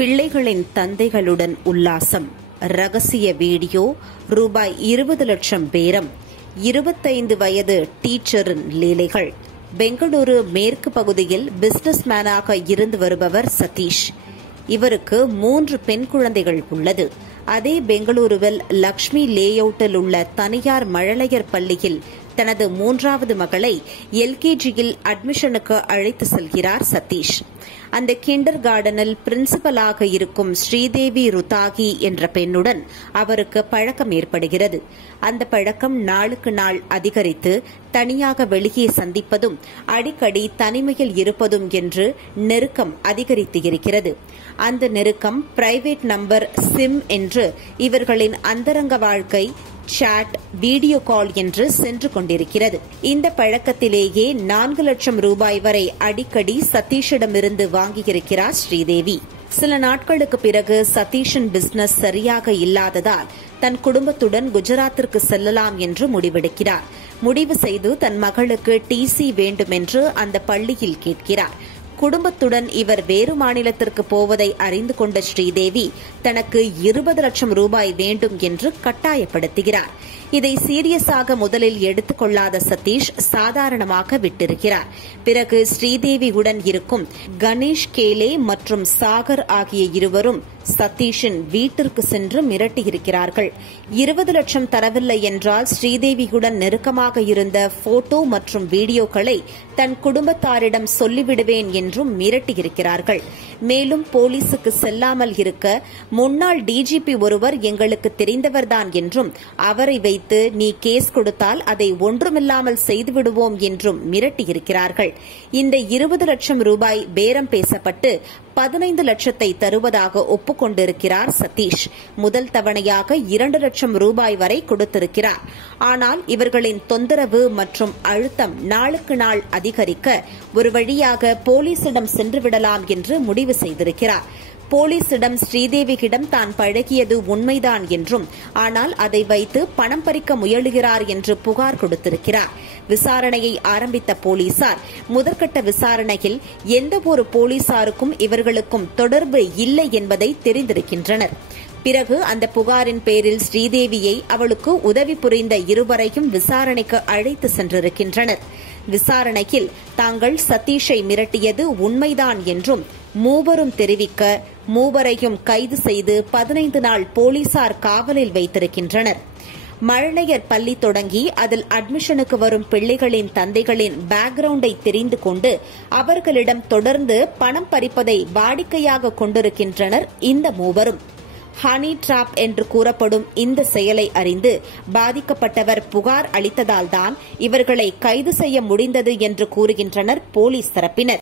பிள்ளைகளின் தந்தைகளுடன் உல்லாசம், ரகசிய வீடியோ, ரூபாய் 20 லட்சம் பேரம், 25 வயது டீச்சரின் லீலைகள். பெங்களூரு மேற்கு பகுதியில் பிசினஸ் மேனாக இருந்து வருபவர் சதீஷ். இவருக்கு 3 பெண் குழந்தைகள் உள்ளது. அதே பெங்களூருவில் லக்ஷ்மி லேஅவுட்டில் உள்ள தனியார் மழலையர் பள்ளியில் தனது 3வது மகளை எல்கேஜியில் அட்மிஷனுக்கு அழைத்து செல்கிறார் சதீஷ். அந்த கிண்டர் கார்டனில் பிரின்சிபலாக இருக்கும் ஸ்ரீதேவி ருத்தாகி என்ற பெண்ணுடன் அவருக்கு பழக்கம் ஏற்படுகிறது. அந்த பழக்கம் நாளுக்கு நாள் அதிகரித்து தனியாக வெளியே சந்திப்பதும் அடிக்கடி தனிமையில் இருப்பதும் என்று நெருக்கம் அதிகரித்து இருக்கிறது. அந்த நெருக்கம் பிரைவேட் நம்பர் சிம் என்று இவர்களின் அந்தரங்க வாழ்க்கை, சாட், வீடியோ கால் என்று சென்று கொண்டிருக்கிறது. இந்த பழக்கத்திலேயே 4 லட்சம் ரூபாய் வரை அடிக்கடி சதீஷிடமிருந்து வாங்கியிருக்கிறார் ஸ்ரீதேவி. சில நாட்களுக்கு பிறகு சதீஷின் பிசினஸ் சரியாக இல்லாததால் தன் குடும்பத்துடன் குஜராத்திற்கு செல்லலாம் என்று முடிவெடுக்கிறார். முடிவு செய்து தன் மகளுக்கு டிசி வேண்டும் என்று அந்த பள்ளியில் கேட்கிறார். குடும்பத்துடன் இவர் வேறு மாநிலத்திற்கு போவதை அறிந்து கொண்ட ஸ்ரீதேவி தனக்கு 20 லட்சம் ரூபாய் வேண்டும் என்று கட்டாயப்படுத்துகிறார். இதை சீரியஸாக முதலில் எடுத்துக் கொள்ளாத சதீஷ் சாதாரணமாக விட்டிருக்கிறார். பிறகு ஸ்ரீதேவியுடன் இருக்கும் கணேஷ் கேலே மற்றும் சாகர் ஆகிய இருவரும் சதீஷின் வீட்டிற்கு சென்று மிரட்டியிருக்கிறார்கள். 20 லட்சம் தரவில்லை என்றால் ஸ்ரீதேவியுடன் நெருக்கமாக இருந்த போட்டோ மற்றும் வீடியோக்களை தன் குடும்பத்தாரிடம் சொல்லிவிடுவேன் என்றும் மிரட்டியிருக்கிறார்கள். மேலும் போலீசுக்கு செல்லாமல் இருக்க முன்னாள் டிஜிபி ஒருவர் எங்களுக்கு தெரிந்தவர்தான் என்றும் அவரை வைத்து நீ கேஸ் கொடுத்தால் அதை ஒன்றுமில்லாமல் செய்துவிடுவோம் என்றும் மிரட்டியிருக்கிறார்கள். இந்த 20 லட்சம் ரூபாய் பேரம் பேசப்பட்டு 15 லட்சத்தை தருவதாக ஒப்புக்கொண்டிருக்கிறார் சதீஷ். முதல் தவணையாக 2 லட்சம் ரூபாய் வரை கொடுத்திருக்கிறார். ஆனால் இவர்களின் தொந்தரவு மற்றும் அழுத்தம் நாளுக்கு நாள் அதிகரிக்க ஒரு வழியாக போலீசிடம் சென்றுவிடலாம் என்று முடிவு செய்திருக்கிறார். போலீசிடம் ஸ்ரீதேவியிடம் தான் பழகியது உண்மைதான் என்றும், ஆனால் அதை வைத்து பணம் பறிக்க முயலுகிறார் என்று புகார் கொடுத்திருக்கிறார். விசாரணையை ஆரம்பித்த போலீசார் முதற்கட்ட விசாரணையில் எந்தவொரு போலீசாருக்கும் இவர்களுக்கும் தொடர்பு இல்லை என்பதை தெரிந்திருக்கின்றனர். பிறகு அந்த புகாரின் பேரில் ஸ்ரீதேவியை அவளுக்கு உதவி புரிந்த இருவரையும் விசாரணைக்கு அழைத்து சென்றிருக்கின்றனர். விசாரணையில் தாங்கள் சதீஷை மிரட்டியது உண்மைதான் என்றும் மூவரும் தெரிவிக்க மூவரையும் கைது செய்து 15 நாள் போலீசார் காவலில் வைத்திருக்கின்றனர். மழலையர் பள்ளி தொடங்கி அதில் அட்மிஷனுக்கு வரும் பிள்ளைகளின் தந்தைகளின் பேக்ரவுண்டை தெரிந்து கொண்டு அவர்களிடம் தொடர்ந்து பணம் பறிப்பதை வாடிக்கையாக கொண்டிருக்கின்றனர் இந்த மூவரும். ஹனி டிராப் என்று கூறப்படும் இந்த செயலை அறிந்து பாதிக்கப்பட்டவர் புகார் அளித்ததால்தான் இவர்களை கைது செய்ய முடிந்தது என்று கூறுகின்றனர் போலீஸ் தரப்பினர்.